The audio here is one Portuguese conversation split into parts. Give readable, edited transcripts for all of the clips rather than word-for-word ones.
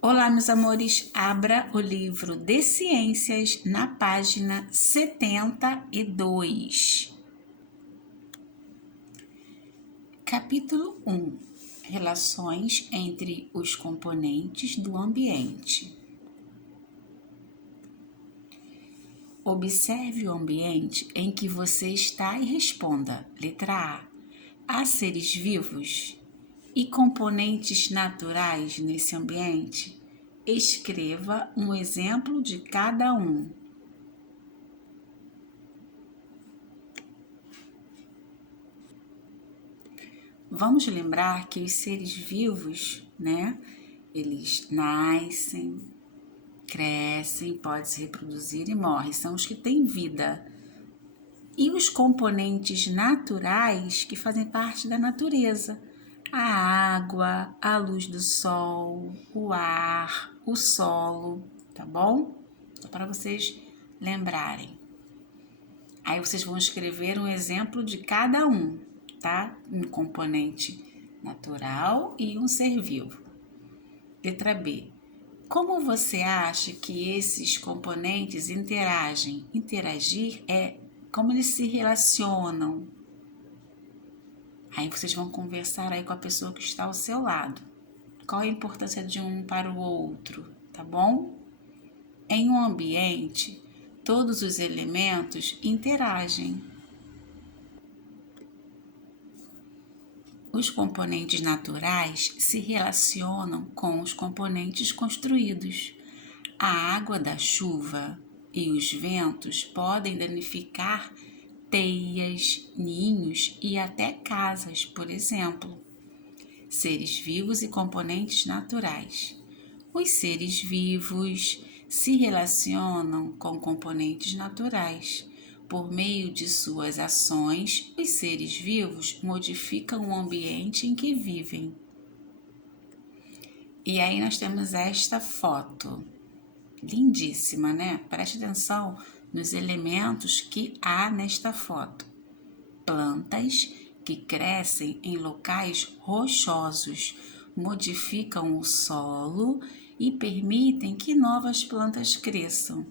Olá, meus amores, abra o livro de ciências na página 72. Capítulo 1. Relações entre os componentes do ambiente. Observe o ambiente em que você está e responda. Letra A. Há seres vivos e componentes naturais nesse ambiente? Escreva um exemplo de cada um. Vamos lembrar que os seres vivos, eles nascem, crescem, podem se reproduzir e morrem. São os que têm vida. E os componentes naturais que fazem parte da natureza. A água, a luz do sol, o ar, o solo, tá bom? Só para vocês lembrarem. Aí vocês vão escrever um exemplo de cada um, tá? Um componente natural e um ser vivo. Letra B. Como você acha que esses componentes interagem? Interagir é como eles se relacionam. Aí vocês vão conversar aí com a pessoa que está ao seu lado. Qual a importância de um para o outro, tá bom? Em um ambiente, todos os elementos interagem. Os componentes naturais se relacionam com os componentes construídos. A água da chuva e os ventos podem danificar teias, ninhos e até casas, por exemplo. Seres vivos e componentes naturais. Os seres vivos se relacionam com componentes naturais. Por meio de suas ações, os seres vivos modificam o ambiente em que vivem. E aí nós temos esta foto. Lindíssima, né? Preste atenção nos elementos que há nesta foto. Plantas que crescem em locais rochosos, modificam o solo e permitem que novas plantas cresçam.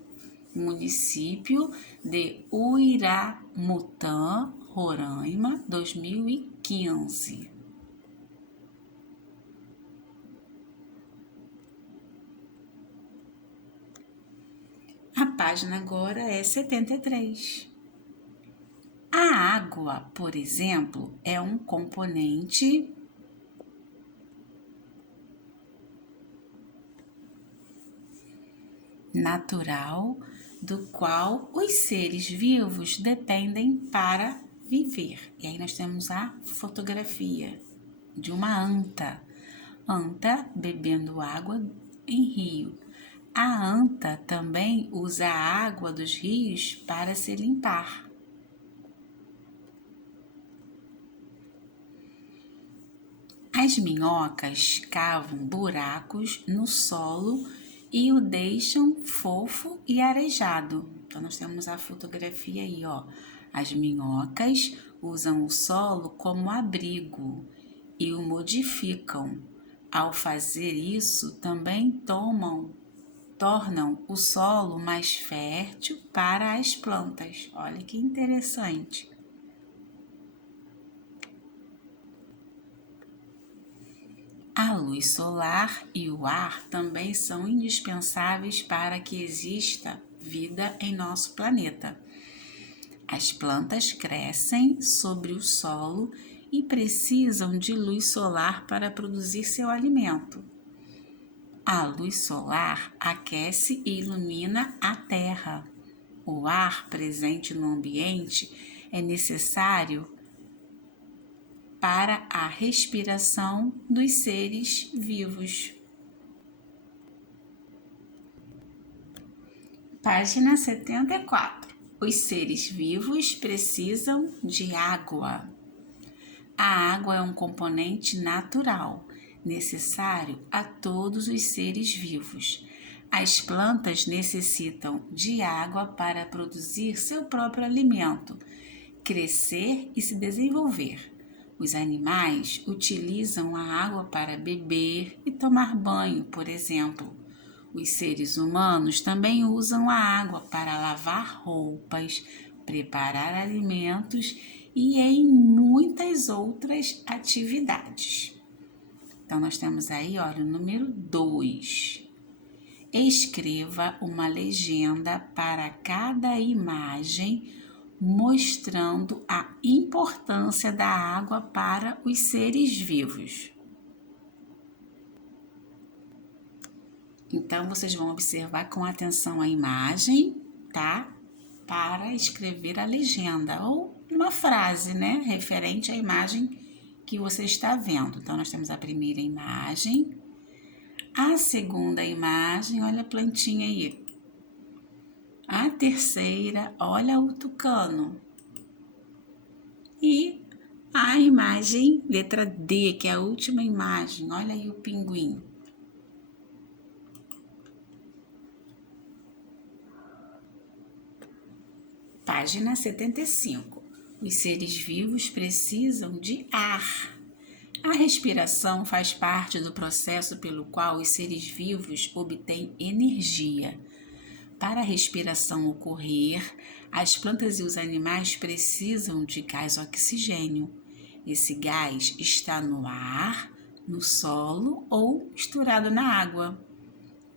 Município de Uiramutã, Roraima, 2015. A página agora é 73. A água, por exemplo, é um componente natural do qual os seres vivos dependem para viver. E aí nós temos a fotografia de uma anta. Anta bebendo água em rio. A anta também usa a água dos rios para se limpar. As minhocas cavam buracos no solo e o deixam fofo e arejado. Então, nós temos a fotografia aí, ó. As minhocas usam o solo como abrigo e o modificam. Ao fazer isso, também tornam o solo mais fértil para as plantas. Olha que interessante. A luz solar e o ar também são indispensáveis para que exista vida em nosso planeta. As plantas crescem sobre o solo e precisam de luz solar para produzir seu alimento. A luz solar aquece e ilumina a terra. O ar presente no ambiente é necessário para a respiração dos seres vivos. Página 74. Os seres vivos precisam de água. A água é um componente natural, necessário a todos os seres vivos. As plantas necessitam de água para produzir seu próprio alimento, crescer e se desenvolver. Os animais utilizam a água para beber e tomar banho, por exemplo. Os seres humanos também usam a água para lavar roupas, preparar alimentos e em muitas outras atividades. Então, nós temos aí, olha, o número 2. Escreva uma legenda para cada imagem, mostrando a importância da água para os seres vivos. Então, vocês vão observar com atenção a imagem, tá? Para escrever a legenda ou uma frase, né? Referente à imagem que você está vendo. Então, nós temos a primeira imagem. A segunda imagem, olha a plantinha aí. A terceira, olha o tucano. E a imagem, letra D, que é a última imagem, olha aí o pinguim. Página 75. Os seres vivos precisam de ar. A respiração faz parte do processo pelo qual os seres vivos obtêm energia. Para a respiração ocorrer, as plantas e os animais precisam de gás oxigênio. Esse gás está no ar, no solo ou misturado na água.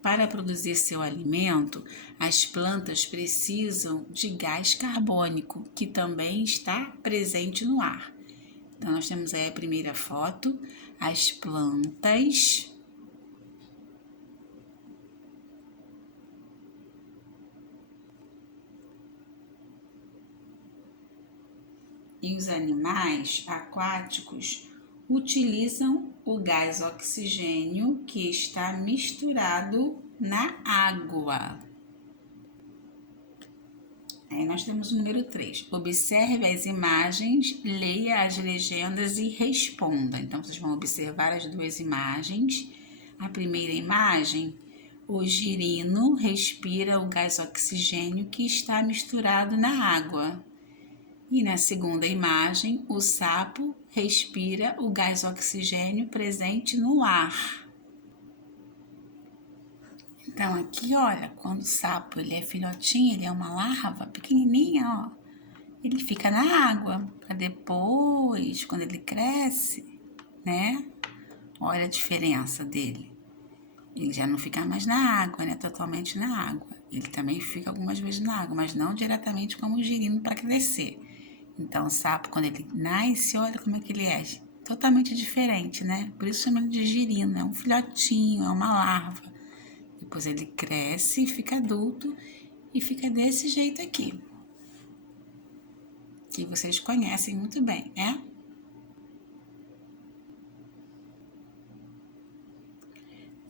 Para produzir seu alimento, as plantas precisam de gás carbônico, que também está presente no ar. Então, nós temos aí a primeira foto, as plantas e os animais aquáticos utilizam o gás oxigênio que está misturado na água. Aí nós temos o número 3. Observe as imagens, leia as legendas e responda. Então, vocês vão observar as duas imagens. A primeira imagem, o girino respira o gás oxigênio que está misturado na água. E na segunda imagem, o sapo respira o gás oxigênio presente no ar. Então, aqui, olha, quando o sapo ele é filhotinho, ele é uma larva pequenininha, ó, ele fica na água, para depois, quando ele cresce, né? Olha a diferença dele. Ele já não fica mais na água, né? Totalmente na água. Ele também fica algumas vezes na água, mas não diretamente como o girino para crescer. Então, o sapo, quando ele nasce, olha como é que ele é. Totalmente diferente, né? Por isso chama ele de girino. É um filhotinho, é uma larva. Depois ele cresce, fica adulto e fica desse jeito aqui. Que vocês conhecem muito bem, né?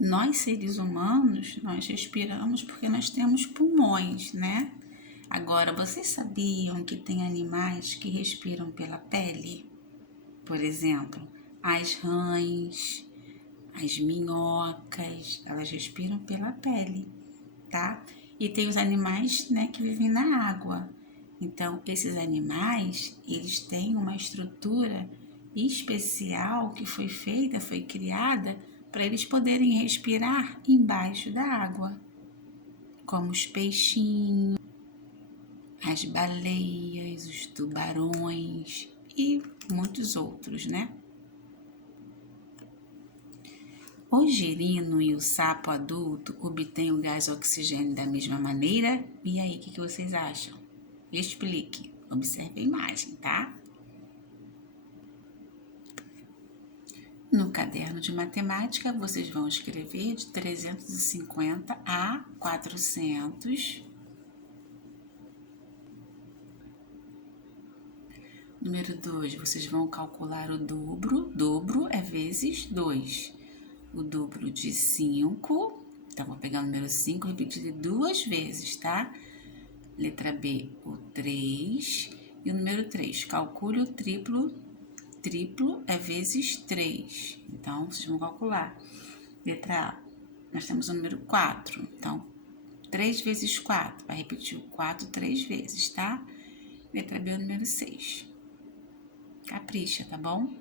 Nós, seres humanos, nós respiramos porque nós temos pulmões, né? Agora, vocês sabiam que tem animais que respiram pela pele? Por exemplo, as rãs, as minhocas, elas respiram pela pele, tá? E tem os animais, né, que vivem na água. Então, esses animais, eles têm uma estrutura especial que foi feita, foi criada para eles poderem respirar embaixo da água, como os peixinhos, as baleias, os tubarões e muitos outros, né? O girino e o sapo adulto obtêm o gás oxigênio da mesma maneira? E aí, o que vocês acham? Explique. Observe a imagem, tá? No caderno de matemática, vocês vão escrever de 350 a 400. Número 2, vocês vão calcular o dobro. Dobro é vezes 2. O dobro de 5. Então, vou pegar o número 5 e repetir 2 vezes, tá? Letra B, o 3. E o número 3, calcule o triplo. Triplo é vezes 3. Então, vocês vão calcular. Letra A, nós temos o número 4. Então, 3 vezes 4. Vai repetir o 4 3 vezes, tá? Letra B, o número 6. Capricha, tá bom?